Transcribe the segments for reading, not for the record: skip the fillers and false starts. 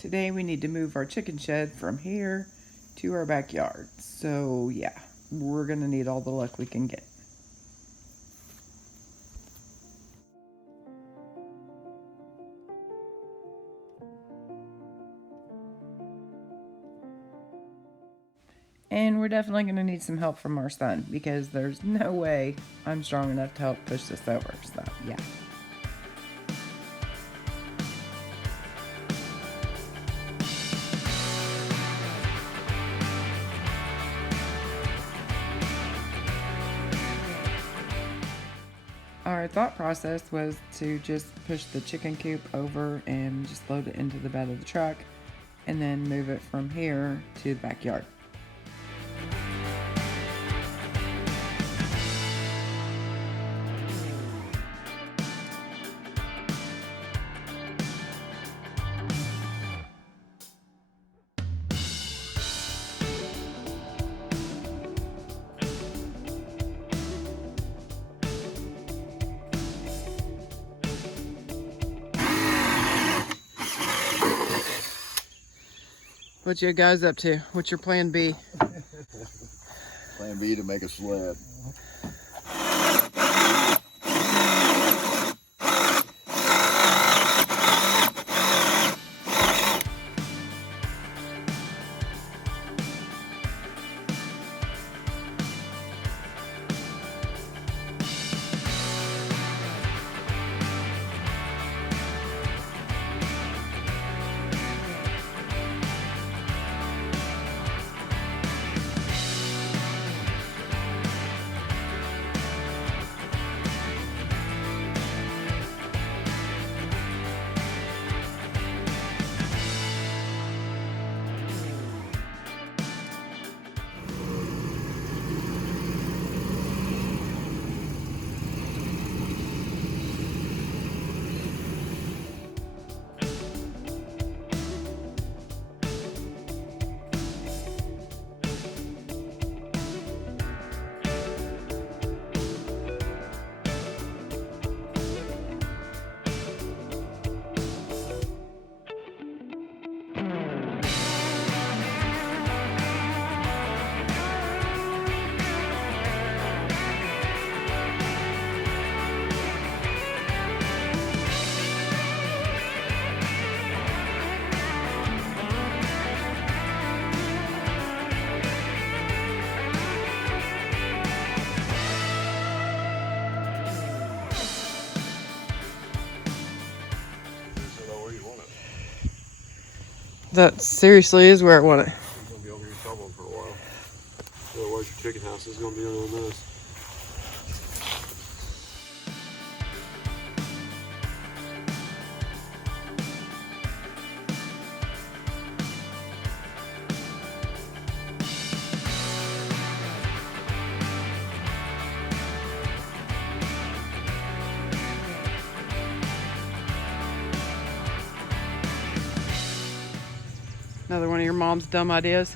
Today we need to move our chicken shed from here to our backyard. So yeah, we're gonna need all the luck we can get. And we're definitely going to need some help from our son because there's no way I'm strong enough to help push this over. So, yeah. Our thought process was to just push the chicken coop over and just load it into the bed of the truck and then move it from here to the backyard. What you guys up to? What's your plan B? Plan B to make a sled. That seriously is where I want it. It's gonna be over here shoveling for a while. Otherwise your chicken house is gonna be on this. Another one of your mom's dumb ideas.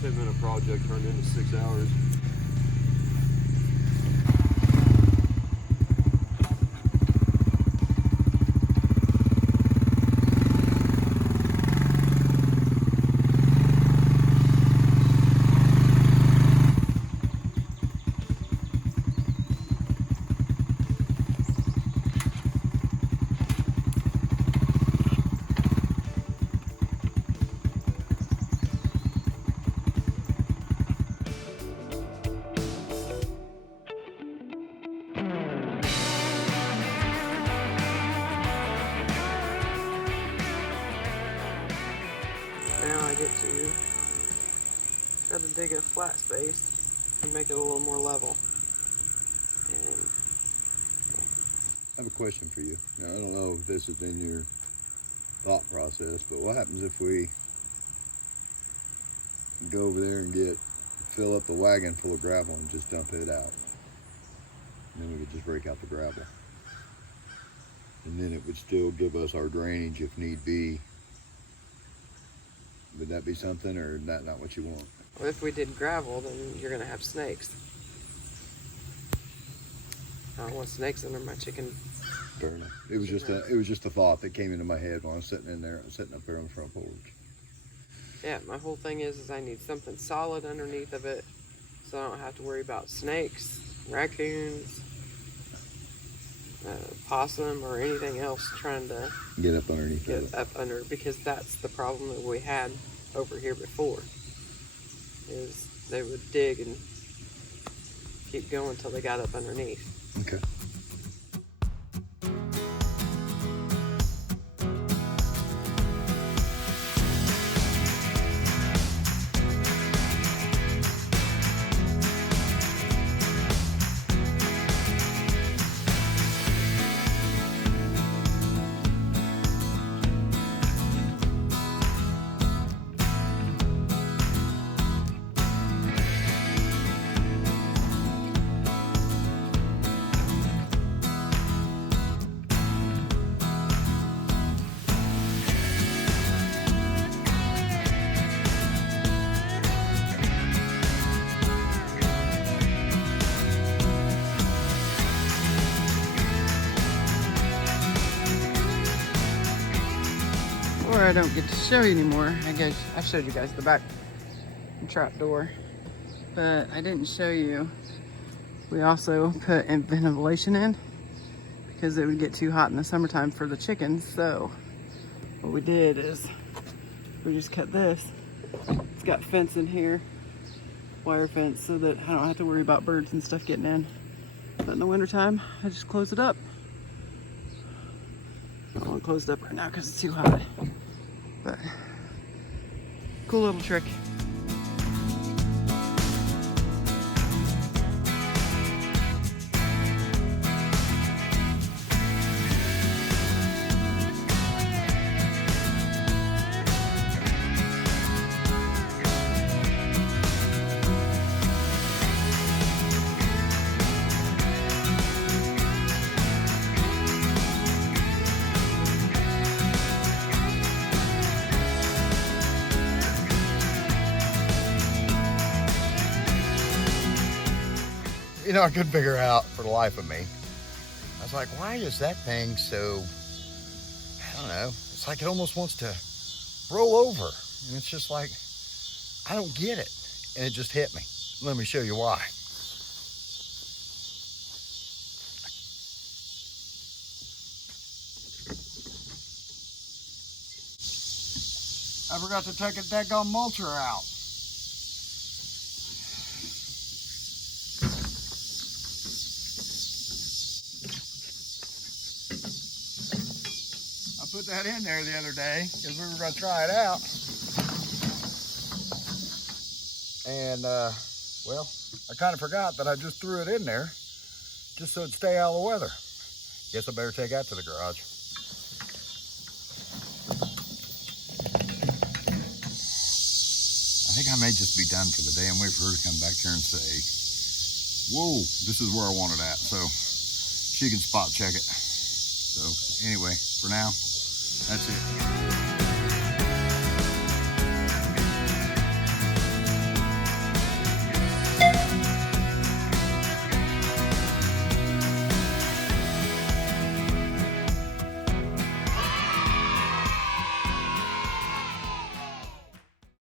10-minute project turned into 6 hours. Now I get to try to dig a flat space and make it a little more level. And I have a question for you. Now, I don't know if this is in your thought process, but what happens if we go over there and fill up the wagon full of gravel and just dump it out? And then we could just break out the gravel. And then it would still give us our drainage if need be. Would that be something, or is that not what you want? well, if we did gravel, then you're gonna have snakes. I don't want snakes under my chicken Fair enough. It was just a thought that came into my head when I was sitting up there on the front porch. Yeah, my whole thing is I need something solid underneath of it, so I don't have to worry about snakes, raccoons, possum, or anything else trying to Get up underneath get it. up under, because that's the problem that we had over here before, is they would dig and keep going until they got up underneath. Okay. Or I don't get to show you anymore. I showed you guys the back trap door, but I didn't show you. We also put ventilation in because it would get too hot in the summertime for the chickens. So what we did is we just cut this. It's got fence in here, wire fence, so that I don't have to worry about birds and stuff getting in. But in the wintertime, I just close it up. I don't want to close it up right now because it's too hot. But cool little trick. You know, I couldn't figure out for the life of me. I was like, why is that thing so, I don't know, it's like it almost wants to roll over. And it's just like, I don't get it. And it just hit me. Let me show you why. I forgot to take a daggone mulcher out. I put that in there the other day because we were going to try it out. And, well, I kind of forgot that I just threw it in there just so it'd stay out of the weather. Guess I better take that to the garage. I think I may just be done for the day and wait for her to come back here and say, whoa, this is where I want it at. So she can spot check it. So anyway, for now, that's it.